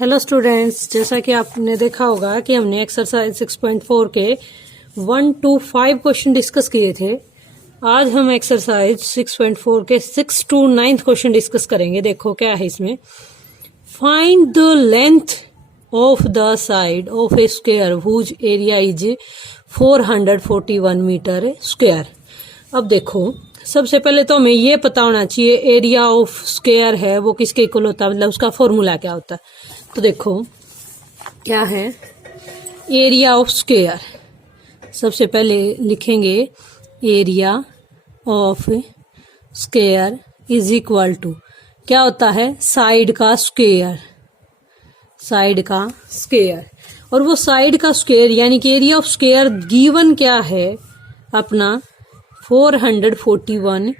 Hello students, जैसा कि आपने देखा होगा कि हमने एक्सरसाइज 6.4 के 1 to 5 क्वेश्चन डिस्कस किए थे। आज हम एक्सरसाइज 6.4 के 6 to 9 क्वेश्चन डिस्कस करेंगे। देखो क्या है इसमें। Find the length of the side of a square whose area is 441 metre square. अब देखो, सबसे पहले तो हमें ये पता होना चाहिए एरिया ऑफ स्क्वायर है वो किसके इक्वल होता है, मतलब उसका फॉर्मूला क्या होता है। तो देखो क्या है एरिया ऑफ स्क्वायर। सबसे पहले लिखेंगे area of square is equal to क्या होता है, साइड का स्क्वायर। साइड का स्क्वायर, और वो साइड का स्क्वायर यानी कि एरिया ऑफ स्क्वायर गिवन क्या है अपना 441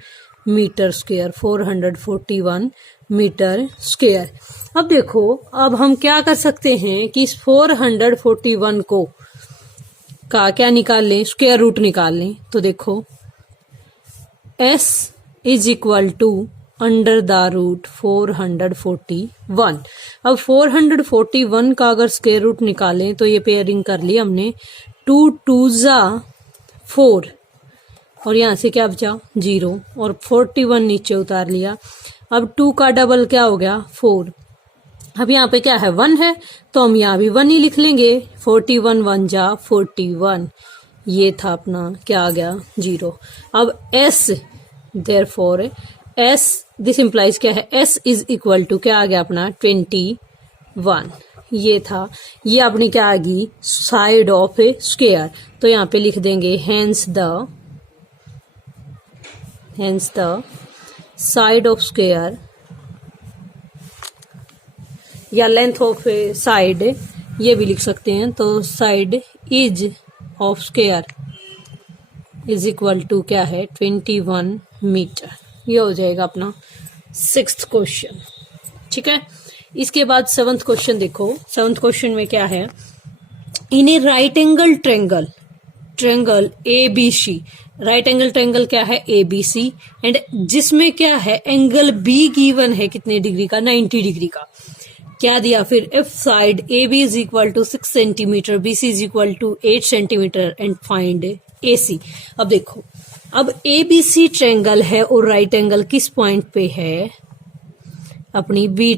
मीटर स्क्वायर। 441 metre square. अब देखो, अब हम क्या कर सकते हैं कि इस 441 को का क्या निकाल लें, स्क्वायर रूट निकाल लें। तो देखो s is equal to under the root 441। अब 441 का अगर स्क्वायर रूट निकालें तो ये पेयरिंग कर ली हमने, 2 2 जा 4 और यहां से क्या बचा 0 और 41 नीचे उतार लिया। अब 2 का डबल क्या हो गया 4। अब यहाँ पे क्या है 1 है तो हम यहाँ भी 1 ही लिख लेंगे। 41 1 जा 41, ये था अपना क्या आ गया 0। अब s therefore s this implies क्या है, s इज इक्वल टू क्या आ गया अपना 21। ये था, ये अपनी क्या आ गई साइड ऑफ ए स्क्वायर। तो यहाँ पे लिख देंगे hence the side of square या लेंथ ऑफ ए साइड, ये भी लिख सकते हैं। तो side is of square is equal to क्या है 21 मीटर। ये हो जाएगा अपना 6th क्वेश्चन। ठीक है, इसके बाद 7th क्वेश्चन देखो। 7th क्वेश्चन में क्या है, in a right angle triangle ABC। Right angle triangle क्या है ABC, एंड जिसमें क्या है एंगल B गिवन है कितने डिग्री का, 90 डिग्री का। क्या दिया फिर, if side AB is equal to 6 centimetre, BC is equal to 8 centimetre and find AC। अब देखो, अब ABC ट्रेंगल है और राइट एंगल किस पॉइंट पे है, अपनी B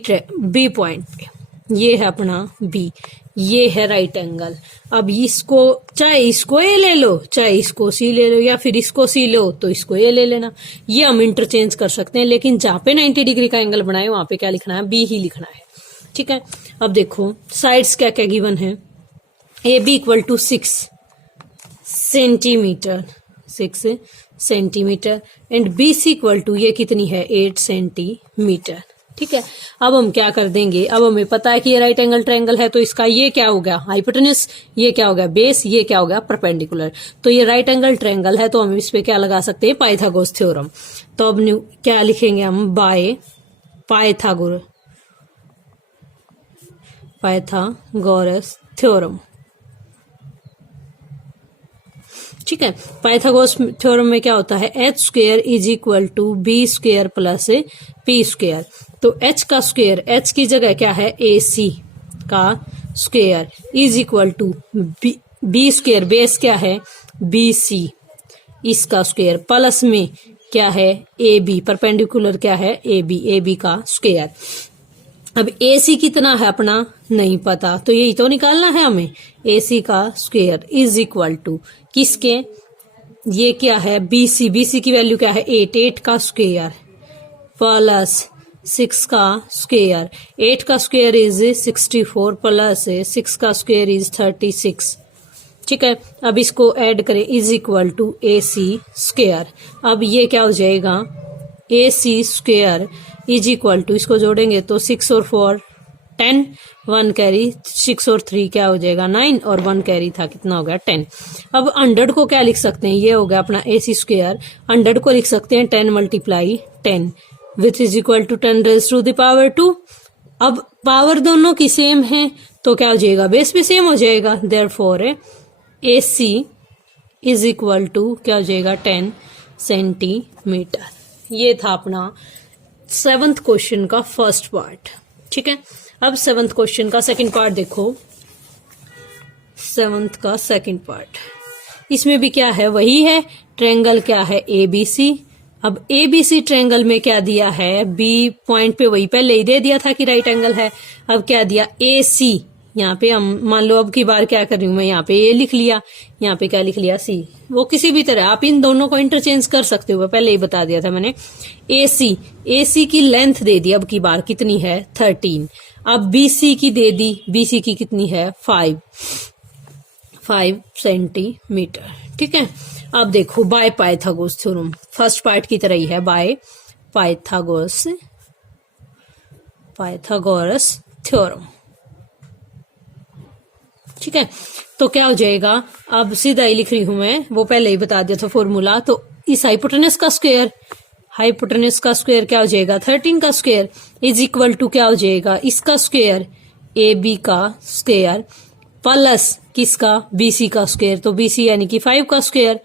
पॉइंट पे। ये है अपना B, ये है राइट एंगल। अब इसको चाहे इसको ए ले लो, चाहे इसको सी ले लो, या फिर इसको सी लो तो इसको ए ले लेना। ये हम इंटरचेंज कर सकते हैं, लेकिन जहां पे 90 डिग्री का एंगल बनाए वहां पे क्या लिखना है, B ही लिखना है। ठीक है, अब देखो साइड्स क्या क्या गिवन है, AB equal to 6 centimetre and BC equal to ये कितनी है 8 सेंटीमीटर। ठीक है, अब हम क्या कर देंगे, अब हमें पता है कि ये राइट एंगल ट्रायंगल है तो इसका ये क्या हो गया हाइपोटेनस, ये क्या हो गया बेस, ये क्या हो गया परपेंडिकुलर। तो ये राइट एंगल ट्रायंगल है तो हम इस पे क्या लगा सकते हैं, पाइथागोरस थ्योरम। तो अब क्या लिखेंगे हम, बाय पाइथागोरस थ्योरम। ठीक है, पाइथागोरस थ्योरम में क्या होता है, h square is equal to B square plus P square. तो h का स्क्वायर, h की जगह क्या है AC का square is equal to B square, base क्या है BC, इसका स्क्वायर प्लस में क्या है AB, परपेंडिकुलर क्या है AB का स्क्वायर। अब AC कितना है अपना नहीं पता, तो यही तो निकालना है हमें। AC का स्क्वायर इज इक्वल टू किसके, ये क्या है BC की वैल्यू क्या है 8 का स्क्वायर प्लस 6 का स्क्वायर। 8 का स्क्वायर इज 64 प्लस 6 का स्क्वायर इज 36। ठीक है, अब इसको ऐड करें is equal to AC square. अब ये क्या हो जाएगा AC square is equal to, इसको जोड़ेंगे तो 6 और 4 10, 1 कैरी 6 और 3 क्या हो जाएगा 9 और 1 कैरी था कितना हो गया 10। अब 100 को क्या लिख सकते हैं, ये हो गया अपना AC स्क्वायर। 100 को लिख सकते हैं 10 multiply 10 which is equal to 10 raise to the power 2। अब पावर दोनों की सेम है तो क्या हो जाएगा, बेस भी सेम हो जाएगा। Therefore AC is equal to क्या हो जाएगा 10 सेंटीमीटर। ये था अपना 7th क्वेश्चन का फर्स्ट पार्ट। ठीक है, अब 7th क्वेश्चन का सेकंड पार्ट देखो। 7th का सेकंड पार्ट, इसमें भी क्या है, वही है, ट्रायंगल क्या है, ABC। अब ABC ट्रायंगल में क्या दिया है, बी पॉइंट पे वही पहले ही दे दिया था कि राइट एंगल है। अब क्या दिया, AC। यहाँ पे हम मान लो अब की बार क्या कर रही हूं मैं, यहाँ पे A लिख लिया, यहाँ पे क्या लिख लिया, C। वो किसी भी तरह आप इन दोनों को इंटरचेंज कर सकते हो, पहले ही बता दिया था मैंने। AC की लेंथ दे दी अब की बार, कितनी है, 13। अब BC की दे दी, BC की कितनी है, 5 सेंटीमीटर। ठीक है। अब देखो by Pythagoras theorem, first part की तरह ही है, बाय पाइथागोरस थ्योरम। ठीक है। तो क्या हो जाएगा, अब सीधा ही लिख रही हूं मैं, वो पहले ही बता दिया था फॉर्मूला। तो इस हाइपोटेनस का स्क्वायर क्या हो जाएगा, 13 का स्क्वायर इज इक्वल टू क्या हो जाएगा, इसका स्क्वायर AB का स्क्वायर प्लस किसका, BC का स्क्वायर। तो BC यानी कि 5 का स्क्वायर।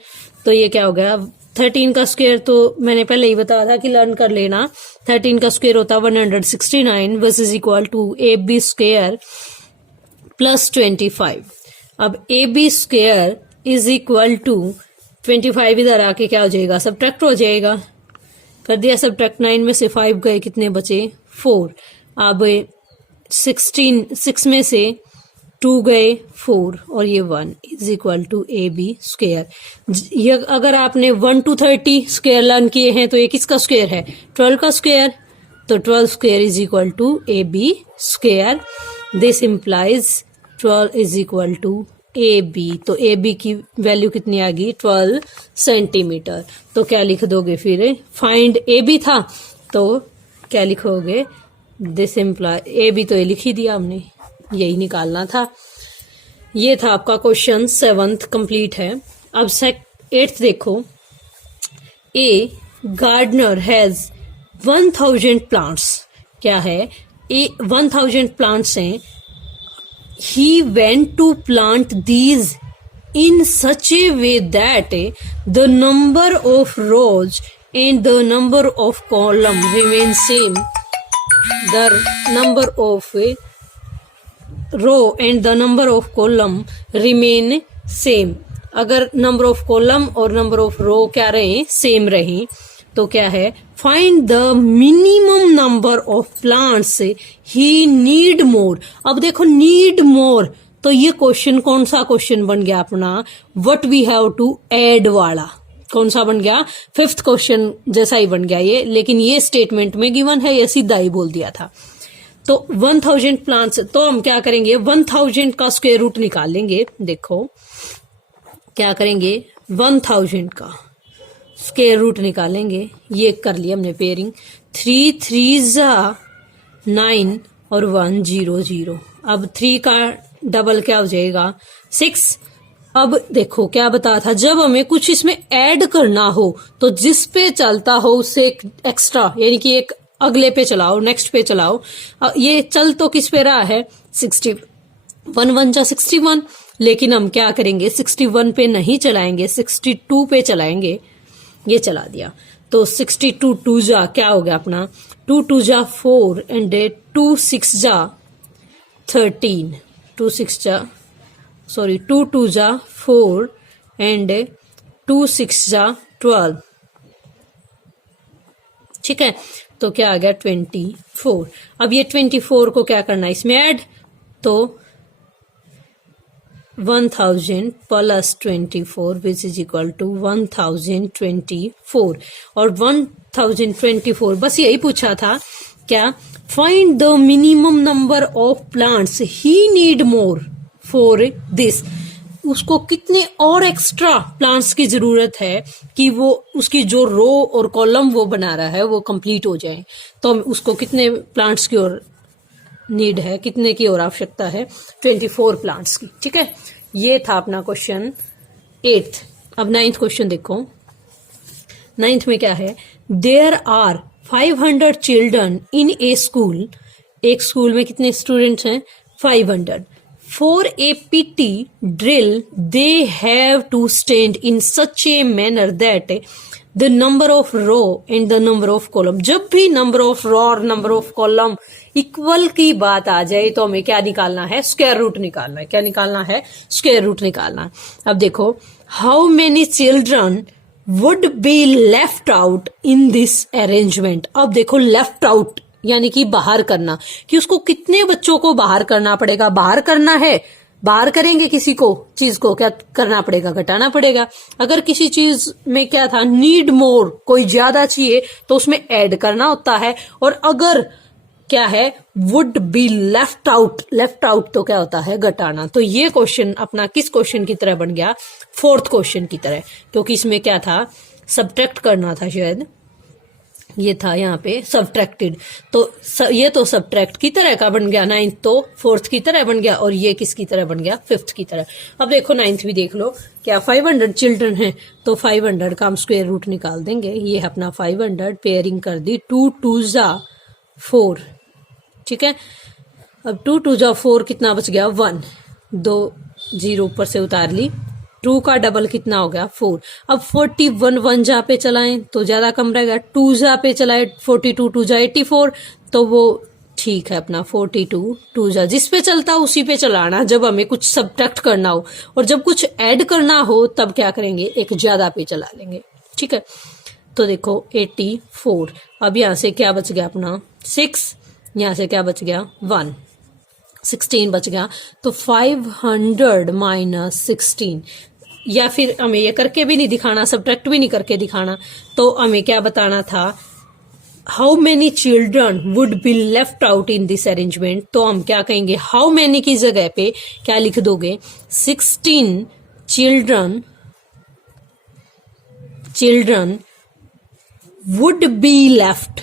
तो ये क्या हो गया, 13 का स्क्वायर तो मैंने पहले ही बताया था कि लर्न कर लेना। 13 का स्क्वायर होता है 169 which is equal to AB square plus 25। अब AB square is equal to 25, इधर आके क्या हो जाएगा, सब्ट्रैक्ट हो जाएगा। कर दिया सब्ट्रैक्ट, 9 में से 5 गए, कितने बचे, 4। अब 6 में से 2 गए 4 और ये 1 is equal to AB square. ये अगर आपने 1 to 30 स्क्वायर लर्न किए हैं तो ये किसका स्क्वायर है, 12 का स्क्वायर। तो 12 square is equal to AB square. This implies 12 is equal to AB। तो AB की वैल्यू कितनी आ गई, 12 सेंटीमीटर। तो क्या लिख दोगे फिर, फाइंड AB था तो क्या लिखोगे, दिस इम्प्लाई AB तो ये लिख ही दिया हमने, यही निकालना था। ये था आपका क्वेश्चन 7th कंप्लीट है। अब 8th देखो, ए गार्डनर हैज 1000 प्लांट्स। क्या है, 1000 प्लांट्स हैं। He went to plant these in such a way that the number of rows and the number of columns remain same. The number of row and the number of column remain same. अगर number of column और number of row क्या रहे, same रहे, तो क्या है, find the minimum number of plants he need मोर। अब देखो नीड मोर, तो ये क्वेश्चन कौन सा क्वेश्चन बन गया अपना, what we have to add वाला। कौन सा बन गया, 5th क्वेश्चन जैसा ही बन गया ये, लेकिन ये स्टेटमेंट में गिवन है, ये सीधा ही बोल दिया था। तो 1000 प्लांट्स, तो हम क्या करेंगे, 1000 का स्क्वायर रूट निकाल लेंगे। देखो क्या करेंगे, 1000 का स्क्वायर रूट निकालेंगे। ये कर लिया हमने पेयरिंग, 3 3 9 और 1 0 0। अब 3 का डबल क्या हो जाएगा, 6। अब देखो क्या बताया था, जब हमें कुछ इसमें ऐड करना हो तो जिस पे चलता हो उससे एक एक्स्ट्रा, यानी कि एक अगले पे चलाओ, नेक्स्ट पे चलाओ। ये चल तो किस पे रहा है, 61 1 जा 61, लेकिन हम क्या करेंगे, 61 पे नहीं चलाएंगे, 62 पे चलाएंगे। ये चला दिया तो 62 2 जा क्या हो गया अपना, 2 2 जा 4 एंड 2 6 जा 13, 2 2 जा 4 एंड 2 6 जा 12। ठीक है, तो क्या आ गया 24। अब ये 24 को क्या करना है, इसमें ऐड, तो 1000 plus 24 which is equal to 1024। और 1024 बस यही पूछा था क्या, find the minimum number of plants he need more for this. उसको कितने और एक्स्ट्रा प्लांट्स की जरूरत है कि वो उसकी जो रो और कॉलम वो बना रहा है वो कंप्लीट हो जाए। तो उसको कितने प्लांट्स की ओर नीड है, कितने की और आवश्यकता है, 24 प्लांट्स की। ठीक है, ये था अपना क्वेश्चन 8th। अब 9th क्वेश्चन देखो, 9th में क्या है, there are 500 children in a school. एक स्कूल में कितने स्टूडेंट्स हैं, 500। For a PT drill they have to stand in such a manner that the number of row and the number of column. जब भी number of रो और number of column equal की बात आ जाए तो हमें क्या निकालना है, स्क्वायर रूट निकालना है। क्या निकालना है, स्क्वायर रूट निकालना है। अब देखो, how many children would be left out in this arrangement. अब देखो, लेफ्ट आउट यानी कि बाहर करना, कि उसको कितने बच्चों को बाहर करना पड़ेगा। बाहर करना है, बाहर करेंगे किसी को, चीज को क्या करना पड़ेगा, घटाना पड़ेगा। अगर किसी चीज में क्या था, नीड मोर, कोई ज्यादा चाहिए तो उसमें ऐड करना होता है। और अगर क्या है, would be left out, left out तो क्या होता है, घटाना। तो ये क्वेश्चन अपना किस क्वेश्चन की तरह बन गया, फोर्थ क्वेश्चन की तरह, क्योंकि इसमें क्या था, सब्ट्रैक्ट करना था शायद, ये था यहाँ पे सब्ट्रैक्टेड। तो ये तो सब्ट्रैक्ट की तरह का बन गया, नाइन्थ तो फोर्थ की तरह बन गया, और ये किसकी तरह बन गया, फिफ्थ की तरह। अब देखो नाइन्थ भी देख लो, क्या 500 चिल्ड्रन हैं, तो 500 का हम स्क्वायर रूट निकाल देंगे। ये अपना 500 पेयरिंग कर दी, 2 2 जा 4, ठीक है। अब 2 2 जा 4 कितना बच गया, 1, 2 जीरो ऊपर से उतार ली, 2 का डबल कितना हो गया, 4। अब 41 1 जा पे चलाएं तो ज्यादा कम रहेगा, 2 जा पे चलाए 42 2 जा 84, तो वो ठीक है अपना 42 2 जा, जिस पे चलता उसी पे चलाना जब हमें कुछ सब्ट्रैक्ट करना हो। और जब कुछ ऐड करना हो तब क्या करेंगे, एक ज्यादा पे चला लेंगे, ठीक है। तो देखो 84, अब यहां से क्या बच गया अपना 6, यहां से क्या बच गया 1, 16 बच गया। तो 500 माइनस 16, या फिर हमें ये करके भी नहीं दिखाना, सब्ट्रैक्ट भी नहीं करके दिखाना, तो हमें क्या बताना था, how many children would be left out in this arrangement. तो हम क्या कहेंगे, हाउ मेनी की जगह पे क्या लिख दोगे, 16 children would be left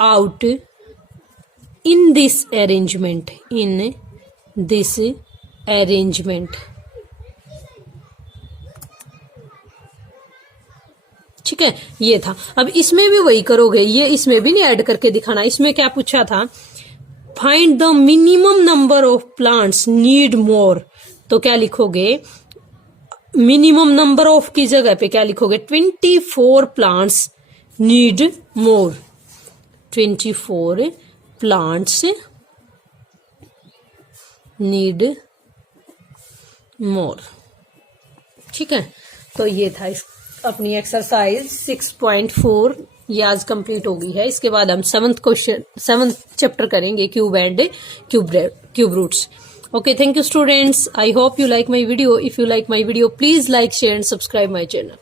out in this arrangement, ठीक है। ये था। अब इसमें भी वही करोगे, ये इसमें भी नहीं ऐड करके दिखाना। इसमें क्या पूछा था, find the minimum number of plants need more. तो क्या लिखोगे, मिनिमम नंबर ऑफ की जगह पे क्या लिखोगे, 24 plants need more, 24 plants need more, ठीक है। तो ये था अपनी एक्सरसाइज 6.4, ये आज कंप्लीट हो गई है। इसके बाद हम 7th चैप्टर करेंगे, cube and cube roots. Okay, thank you students. I hope you like my video. If you like my video, please like, share and subscribe my channel.